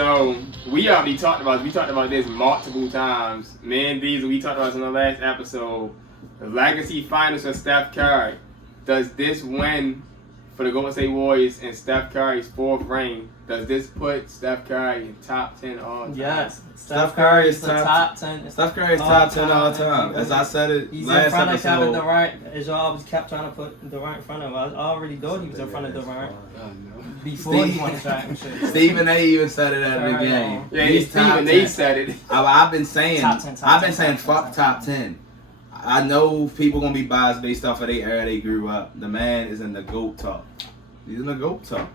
So we already talked about this multiple times. Me and Diesel, we talked about this in the last episode. The legacy finals for Steph Curry. Does this win for the Golden State Warriors in Steph Curry's 4th ring? Does this put Steph Curry in top 10 all time? Yes. Steph Curry is top 10. Steph Curry is top 10 all time. As I said it He's last in front of Kevin episode. Durant. As y'all always kept trying to put Durant in front of him. I already thought he was in front of Durant before he won the championship. Stephen A. even said it at the game. Yeah, Stephen A. said it. I've been saying, top 10. Fuck top 10. I know people gonna be biased based off of the era they grew up. The man is in the GOAT talk. He's in the GOAT talk.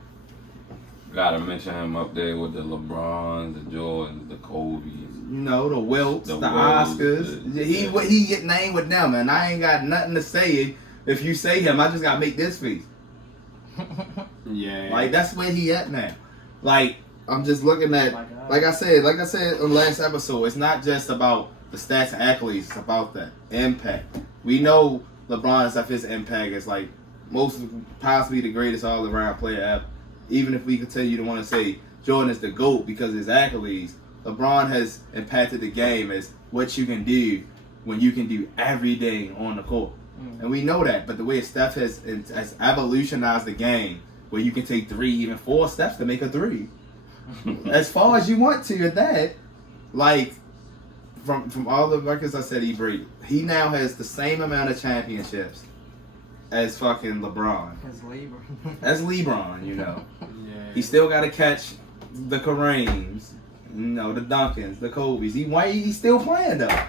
Gotta mention him up there with the LeBrons, the Jordans, the Kobe's. You know, the Wilts, the Oscars. He get named with them, and I ain't got nothing to say. If you say him, I just gotta make this face. Yeah. Like, that's where he at now. Like, I'm just looking at, like I said on the last episode, it's not just about the stats and accolades, it's about the impact. We know LeBron stuff, his impact is like most, possibly the greatest all-around player ever. Even if we continue to want to say Jordan is the GOAT because of his accolades, LeBron has impacted the game as what you can do when you can do everything on the court. And we know that, but the way Steph has evolutionized the game, where you can take 3, even 4 steps to make a 3. As far as you want to at that, like, from all the records I said he break, he now has the same amount of championships as fucking LeBron. As LeBron, you know. Yeah. He still got to catch the Kareems, you know, the Duncans, the Kobe's. He's still playing though,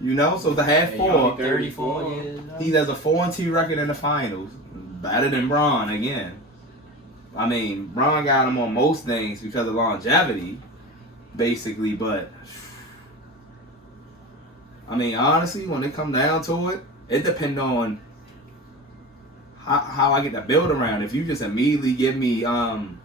you know. So to have 4, 34 years. he has a 4-2 record in the finals, better than Bron again. I mean, Bron got him on most things because of longevity, basically. But I mean, honestly, when it come down to it, it depends on how I get to build around. If you just immediately give me LeBron,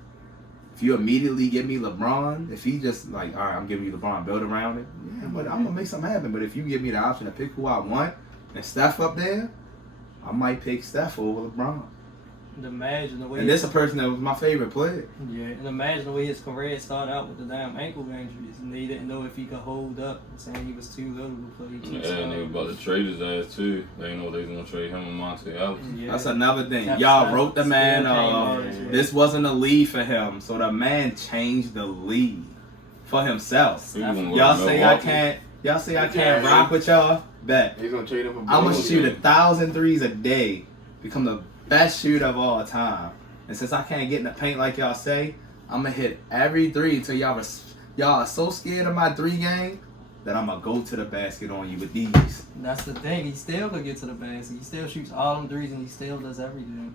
if he just like, all right, I'm giving you LeBron, build around it, yeah, but I'm gonna make something happen. But if you give me the option to pick who I want and Steph up there, I might pick Steph over LeBron. Imagine the way. And this is a person that was my favorite player. Yeah, and imagine the way his career started out with the damn ankle injuries, and they didn't know if he could hold up, saying he was too little to play. Yeah, and they were about to trade his ass too. They didn't know they was gonna trade him and Monte Ellis. Yeah. That's another thing. Y'all wrote the man off. This wasn't a lead for him, so the man changed the lead for himself. Y'all say I can't. Y'all say I can't rock with y'all. Bet. He's gonna trade him for. I'm gonna shoot 1,000 threes a day. Become the best shooter of all time. And since I can't get in the paint like y'all say, I'm gonna hit every 3 until y'all are so scared of my 3 game that I'm gonna go to the basket on you with these. That's the thing. He still could get to the basket. He still shoots all them threes, and he still does everything.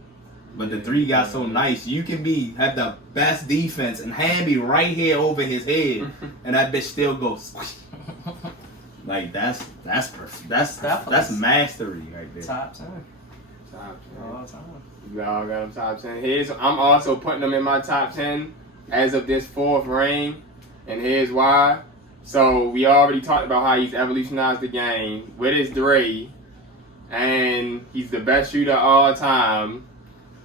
But the 3 got so nice. You can have the best defense and hand be right here over his head, and that bitch still goes. Like that's perfect. That's mastery right there. Top 10. Top 10. All time. We all got him top 10. I'm also putting them in my top 10 as of this 4th ring, and here's why. So we already talked about how he's evolutionized the game with his 3, and he's the best shooter of all time.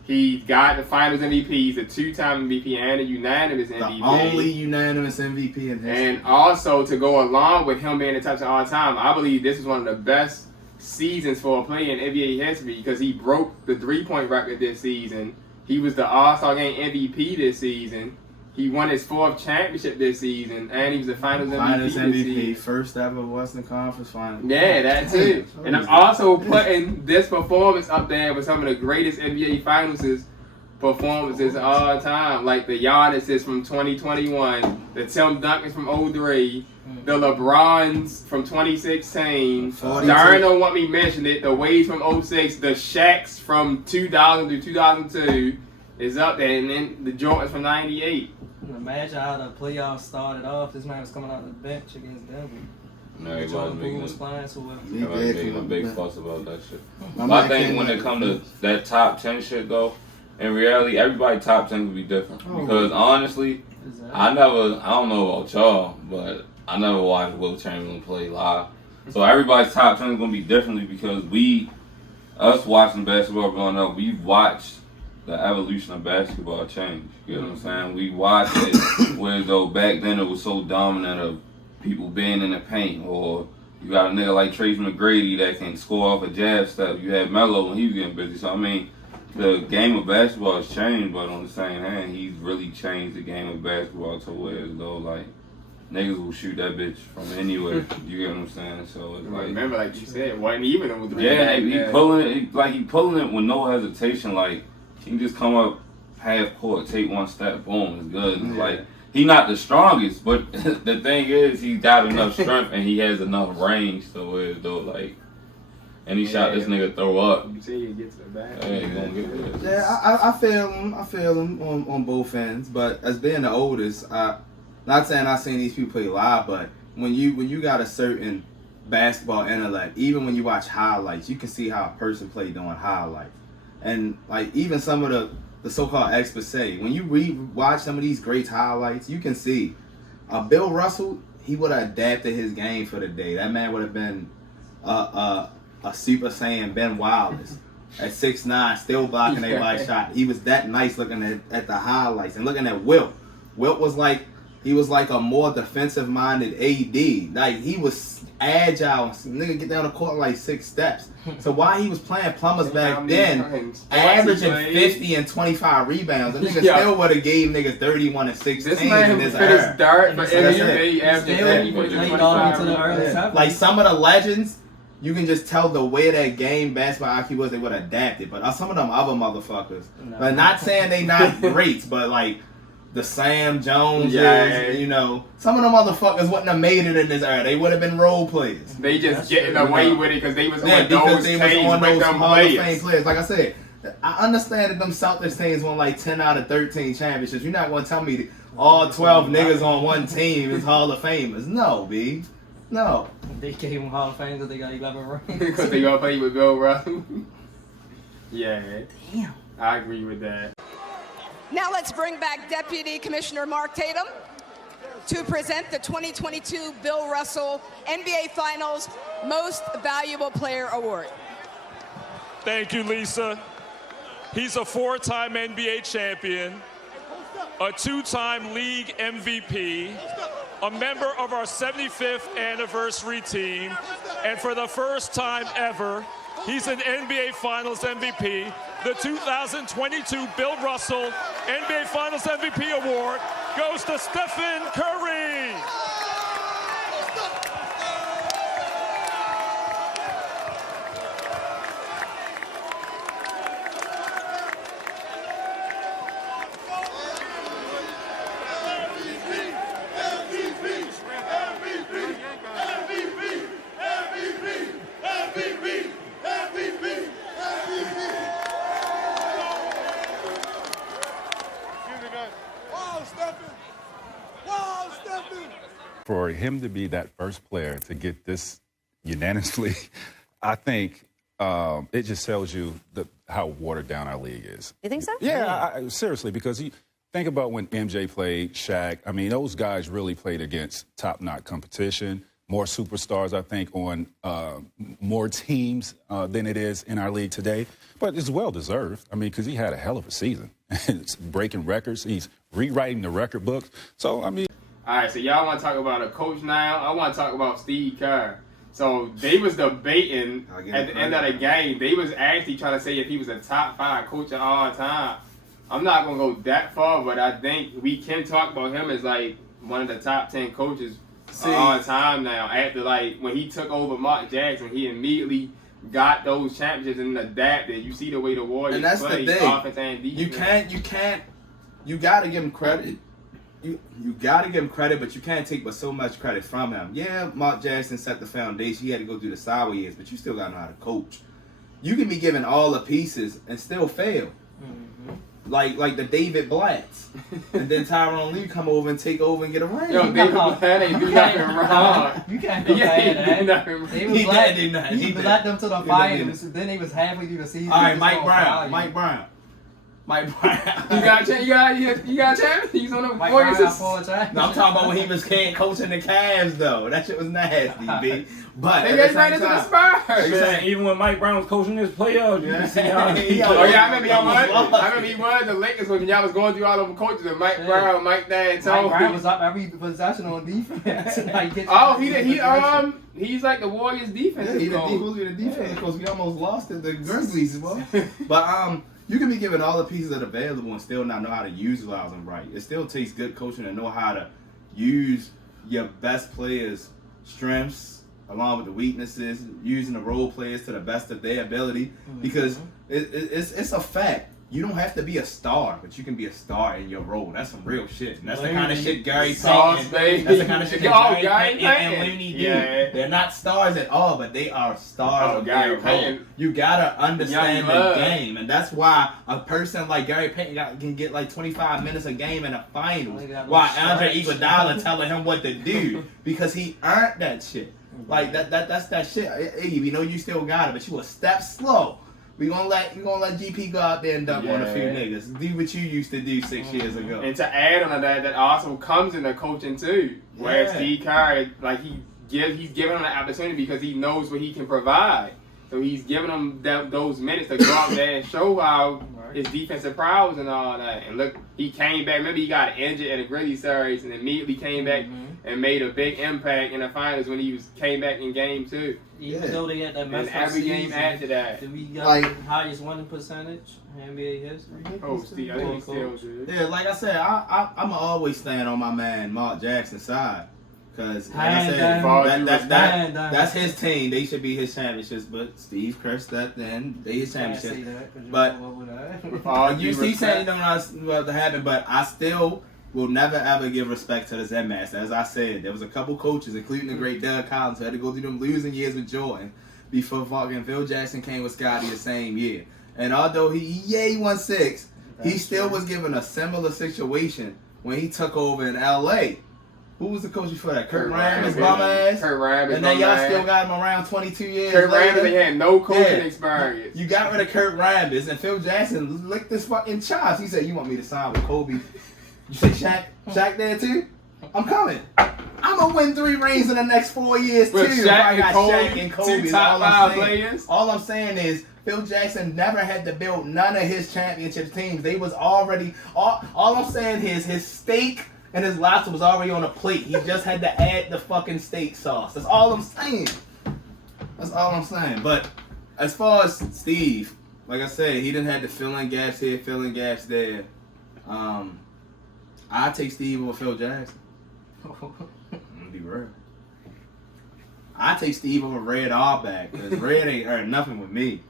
He got the Finals MVP. He's a 2-time MVP and a unanimous MVP. The only unanimous MVP in history. And also, to go along with him being the top 10 all time, I believe this is one of the best seasons for a player in NBA history because he broke the 3-point record this season. He was the All-Star Game MVP this season. He won his 4th championship this season, and he was the Finals MVP this season. First ever Western Conference Finals. Yeah, that too. And I'm also putting this performance up there with some of the greatest NBA Finals performances of all time, like the Giannis's from 2021, the Tim Duncans from 03, the LeBrons from 2016. Darren don't want me mention it. The Wades from 06, the Shaqs from 2000 to 2002 is up there, and then the Jordans from 98. Imagine how the playoffs started off. This man was coming out of the bench against Denver. No, he wasn't making a big fuss about that shit. But I think when it comes to that top 10 shit though, in reality, everybody top 10 could be different. Because honestly, I don't know about y'all, but I never watched Will Chamberlain play live. So everybody's top 10 is going to be differently because us watching basketball growing up, we watched the evolution of basketball change. You know what I'm saying? We watched it where is though back then it was so dominant of people being in the paint, or you got a nigga like Trace McGrady that can score off a jab step. You had Melo when he was getting busy. So I mean, the game of basketball has changed, but on the same hand, he's really changed the game of basketball to where as though like niggas will shoot that bitch from anywhere. You get what I'm saying? So it's like, remember, like you said, wasn't even with the he pulling it with no hesitation. Like he can just come up half court, take one step, boom, it's good. And like he not the strongest, but the thing is he got enough strength and he has enough range so it's though like any shot this nigga throw up. You say he gets to the back. Hey, he gonna get there. Yeah, I feel him on both ends, but as being the oldest, not saying I've seen these people play live, but when you got a certain basketball intellect, even when you watch highlights, you can see how a person played doing highlights. And like even some of the so-called experts say, when you watch some of these great highlights, you can see Bill Russell, he would have adapted his game for the day. That man would have been a Super Saiyan Ben Wallace at 6'9", still blocking everybody's shot. He was that nice looking at the highlights. And looking at Wilt. Wilt was like, he was like a more defensive-minded AD. Like, he was agile. Nigga get down the court like 6 steps. So while he was playing plumbers back then, averaging 50 and 25 rebounds, the nigga still would have gave niggas 31 and 16 in this era. His dart for NBA after like some of the legends, you can just tell the way that game basketball IQ was, they would adapt it. But some of them other motherfuckers, but not saying they not greats, but like the Sam Joneses, you know, some of them motherfuckers wouldn't have made it in this era. They would have been role players. They just getting away with it because they was on those Hall of Fame players. Like I said, I understand that them Celtics teams won like 10 out of 13 championships. You're not going to tell me all 12 niggas on one team is Hall of Famers. No, B. No. They gave them Hall of Fame because they got 11 rings. Because they gonna play with Bill Russell. Yeah. Damn. I agree with that. Now let's bring back Deputy Commissioner Mark Tatum to present the 2022 Bill Russell NBA Finals Most Valuable Player Award. Thank you, Lisa. He's a 4-time NBA champion, a 2-time league MVP, a member of our 75th anniversary team, and for the first time ever, he's an NBA Finals MVP. The 2022 Bill Russell NBA Finals MVP Award goes to Stephen Curry. For him to be that first player to get this unanimously, I think it just tells you how watered down our league is. You think so? Yeah, seriously, because you think about when MJ played, Shaq. I mean, those guys really played against top-notch competition, more superstars, I think, on more teams than it is in our league today. But it's well-deserved. I mean, because he had a hell of a season. It's breaking records. He's rewriting the record books. So, I mean... All right, so y'all want to talk about a coach now? I want to talk about Steve Kerr. So they was debating at the end of the game. They was actually trying to say if he was a top 5 coach of all time. I'm not going to go that far, but I think we can talk about him as like one of the top 10 coaches of all time now. After like when he took over Mark Jackson, he immediately got those championships and adapted. You see the way the Warriors play, offense and defense. You got to give him credit. You got to give him credit, but you can't take but so much credit from him. Yeah, Mark Jackson set the foundation. He had to go through the sour years, but you still got to know how to coach. You can be given all the pieces and still fail. Mm-hmm. Like the David Blatts. And then Tyronn Lue come over and take over and get a ring. Yo, David Blatt ain't do nothing wrong. You can't compare that. He did nothing. He Blatt them to the finals, then they was halfway through the season. All right, Mike Brown. Mike Brown. You got a chance? He's on the Mike Warriors. Brown got 4 times. No, I'm talking about when he was coaching the Cavs though. That shit was nasty, B. But They get right into the Spurs. You saying even when Mike Brown was coaching his playoffs, you can see how Oh yeah, I remember he was the Lakers when y'all was going through all of them coaches and Mike Brown, Mike Mike Brown was up every possession on defense. He's like the Warriors defense. Yeah, he's supposed to be the defense because we almost lost it. The Grizzlies, bro. But you can be given all the pieces that are available and still not know how to utilize them right. It still takes good coaching to know how to use your best players' strengths along with the weaknesses, using the role players to the best of their ability. Because it's a fact. You don't have to be a star, but you can be a star in your role. That's some real shit. And that's the kind of shit Gary Payton. That's the kind of shit that Gary Payton and Looney do. They're not stars at all, but they are stars of their role. You gotta understand the game, and that's why a person like Gary Payton can get like 25 minutes a game in the finals, while Andre Iguodala telling him what to do because he earned that shit. Like that's that shit. Hey, we know you still got it, but you a step slow. We gonna let GP go out there and dunk on a few niggas. Do what you used to do 6 years ago. And to add on to that also comes in the coaching too. Where Steve Kerr, like he's giving him an opportunity because he knows what he can provide. So he's giving him those minutes to go out there and show how his defensive prowess and all that. And look, he came back. Maybe he got injured in the Grizzlies series and immediately came back and made a big impact in the finals when he came back in game 2. Even though they had that mess and every season, game after that. Did we got the highest winning percentage in NBA history? Oh, Steve, I think he still did. Yeah, like I said, I'm always stand on my man Mark Jackson's side. Because, like I said, that's his team. They should be his championships. But Steve Kerr stepped in. They his championships. But you see, saying don't know what to happen. But I still will never ever give respect to the Zen Master. As I said, there was a couple coaches, including the great Doug Collins, who had to go through them losing years with Jordan before fucking Phil Jackson came with Scotty the same year. And although he won 6, he still was given a similar situation when he took over in LA. Who was the coach before that? Kurt Rambis, bum ass. Kurt Rambis, and then y'all still got him around 22 years Kurt later. Rambis, they had no coaching experience. You got rid of Kurt Rambis, and Phil Jackson licked his fucking chops. He said, "You want me to sign with Kobe?" You say Shaq? Shaq there too? I'm coming. I'm gonna win 3 rings in the next 4 years too. With Shaq and Kobe, 2 top 5 players. All I'm saying is Phil Jackson never had to build none of his championship teams. They was already all I'm saying is his steak and his lobster was already on a plate. He just had to add the fucking steak sauce. That's all I'm saying. That's all I'm saying. But as far as Steve, like I said, he didn't have to fill in gaps here, fill in gaps there. I take Steve over Phil Jackson. I'm gonna be real. I take Steve over Red Auerbach because Red ain't earned nothing with me.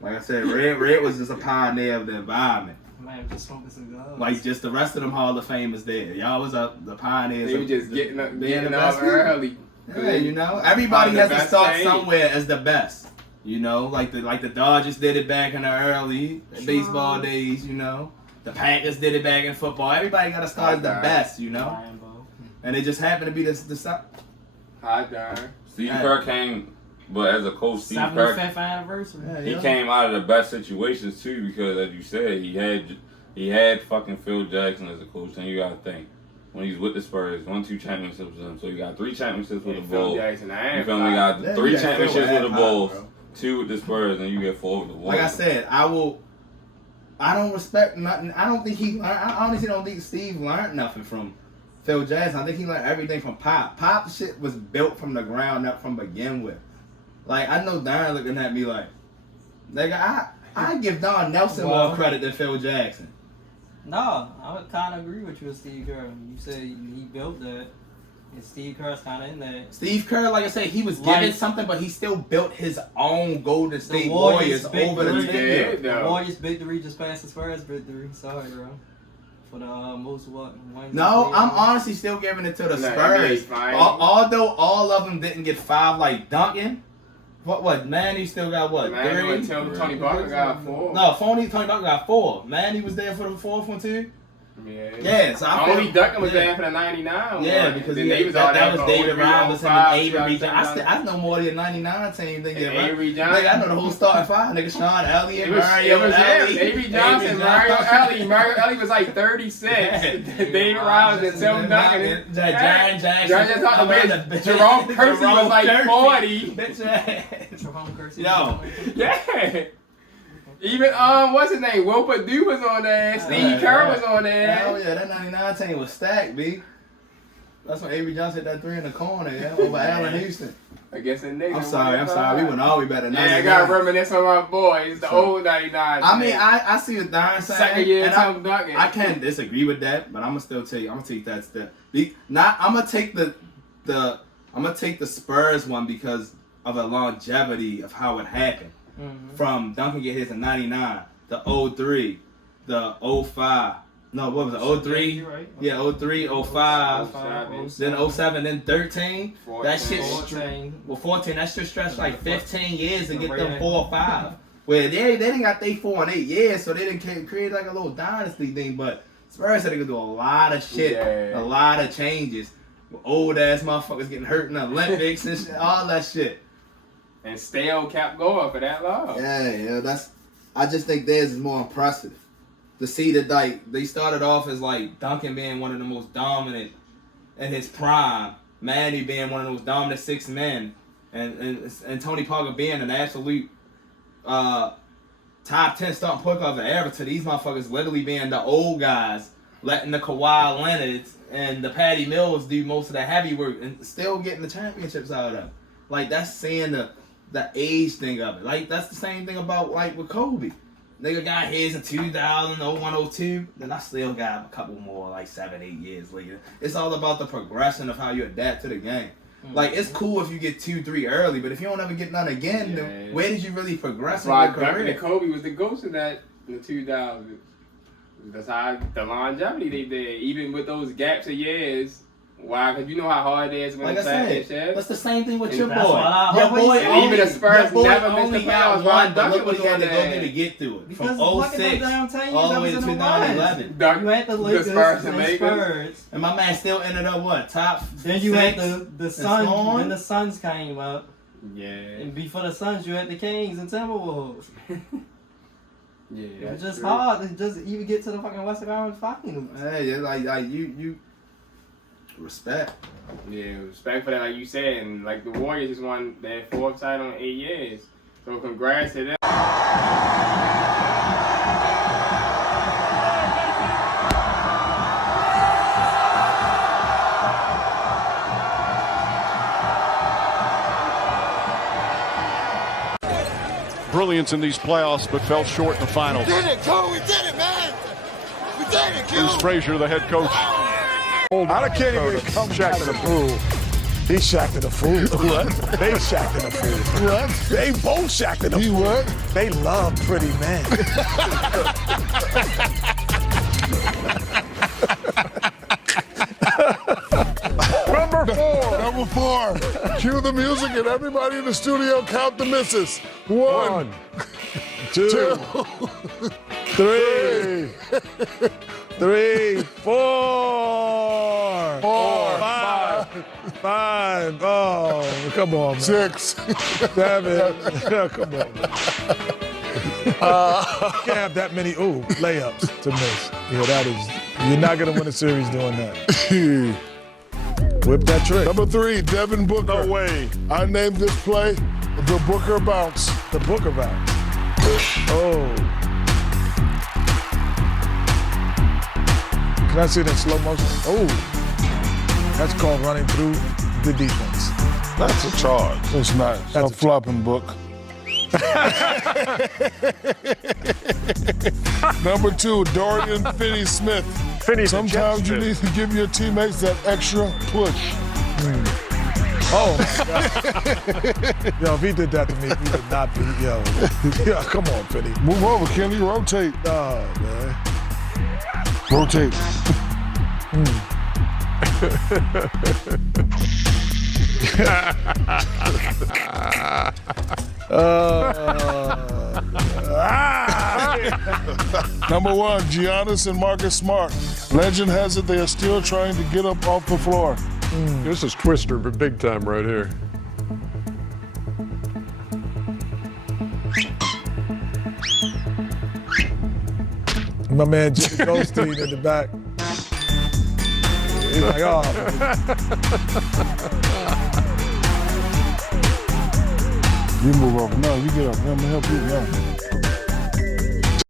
Like I said, Red was just a pioneer of the environment. Man, just smoking cigars. Like just the rest of them Hall of Famers there. Y'all was the pioneers. They were just getting up early. Yeah, you know, everybody has to start somewhere as the best. You know, like the Dodgers did it back in the early baseball days. You know, the Packers did it back in football. Everybody got to start as the best. You know, and it just happened to be the Hot darn. Steve Kerr came, but as a coach, Steve Kerr, 75th anniversary. He came out of the best situations too because, as you said, he had fucking Phil Jackson as a coach. And you gotta think when he's with the Spurs, 1, 2 championships with them. So you got 3 championships with the Bulls. You feel me? Got 3 championships with the Bulls, 2 with the Spurs, and you get 4 with the Warriors. Like I said, I don't respect nothing. I honestly don't think Steve learned nothing from Phil Jackson. I think he learned everything from Pop. Pop shit was built from the ground up from begin with. Like, I know Darren looking at me like, nigga, I give Don Nelson more credit than Phil Jackson. No, I would kind of agree with you with Steve Kerr. You say he built that, and Steve Kerr's kind of in that. Steve Kerr, like I said, he was given something, but he still built his own Golden State Warriors over the tenure. The Warriors big 3 just passed as far as big 3. Sorry, bro. For the most No, I'm honestly still giving it to the Spurs. Although all of them didn't get 5 like Duncan. What? Manny still got what? 3? Until Tony Parker got 4. No, Tony Parker got 4. Manny was there for the 4th one too. Yeah, so I only Duncan was there for the 99 Yeah, one. because then that was David Robinson and Avery Johnson. I know more than the 99 team than Avery Johnson. I know the whole starting five. Nigga, Sean Elliott, It was Ellie. Avery Johnson, Mario Ellie. Mario Ellie was like 36. David Robinson, Tim Duncan. John Jackson. Jerome Kersey was like 40. Jerome Kersey. Yo. Yeah. Even what's his name? Will Perdue was on there. Steve Kerr was on there. Hell yeah, that 99 team was stacked, B. That's when Avery Johnson hit that 3 in the corner, over Allen Houston. I guess the niggas. I'm sorry. We went all the way back to 99. Yeah, I gotta reminisce on my boys, the old 99. I mean, I see what Don saying. Second year Tim Duncan. I can't disagree with that, but I'm gonna still tell you. I'm gonna take that step. I'm gonna take the Spurs one because of the longevity of how it happened. Mm-hmm. From Duncan get his in 99, the 03, the 05. No, what was it? 03? Right? Yeah, 03, 05, then 07, then 13. 14. That shit 14. Well, 14, that shit stretched like 15 years to get them 4 or 5. Where they didn't got they 4 and 8 years, so they didn't create like a little dynasty thing. But Spurs had to go do a lot of shit, a lot of changes. Old ass motherfuckers getting hurt in the Olympics and shit, all that shit. And Stale kept going for that long. Yeah, I just think theirs is more impressive. To see that like they started off as like Duncan being one of the most dominant in his prime, Manny being one of the most dominant 6 men, and Tony Parker being an absolute top 10 starting point guard ever. To these motherfuckers literally being the old guys, letting the Kawhi Leonards and the Patty Mills do most of the heavy work and still getting the championships out of them. Like that's seeing the age thing of it. Like that's the same thing about like with Kobe. Nigga got his in 2000, 01, 02. Then I still got a couple more like 7, 8 years later. It's all about the progression of how you adapt to the game. Mm-hmm. Like it's cool if you get 2, 3 early, but if you don't ever get none again, then where did you really progress in your career? And Kobe was the ghost of that in the 2000s. That's how the longevity they did, even with those gaps of years. Why? Because you know how hard it is when like I said, that's the same thing with your boy. Your boy, and even the Spurs never missed the playoffs. One, but look what he had to go through to get through it. Because from 06 all the way to 2011. You had the Lakers and Spurs. And my man still ended up what? Top Then you had the Suns. Then the Suns came up. Yeah. And before the Suns, you had the Kings and Timberwolves. Yeah, it was just hard to just even get to the fucking Western Conference Finals. Hey, like you respect. Yeah, respect for that, like you said, and like the Warriors just won their 4th title in 8 years. So congrats to them. Brilliance in these playoffs, but fell short in the finals. We did it, Cole. We did it, man. We did it, Cole. Here's Frazier, the head coach. I can't even come Shaq to the fool. He Shaq to the fool. What? They Shaq to the fool. What? They both Shaq to the fool. He what? They love pretty men. Number 4. Cue the music and everybody in the studio count the misses. 1, 2, 3, 3, 4, 5. Oh, come on, man. 6, 7. Come on, man. You can't have that many layups to miss. Yeah, you're not gonna win a series doing that. Whip that trick. Number 3, Devin Booker. No way. I named this play the Booker Bounce. The Booker Bounce. Oh. Can I see it in slow motion? Oh. That's called running through the defense. That's a charge. It's not. That's a flopping book. Number 2, Dorian Finney-Smith. Sometimes you need to give your teammates that extra push. Oh, yo, if he did that to me, he would not be, yo, come on, Finney. Move over, Kenny, rotate. Oh, man. Rotate. Number 1, Giannis and Marcus Smart. Legend has it they are still trying to get up off the floor. This is Twister, but big time right here. My man Jimmy Goldstein in the back. He's like, oh. You move over. No, you get up. I'm gonna help you. No.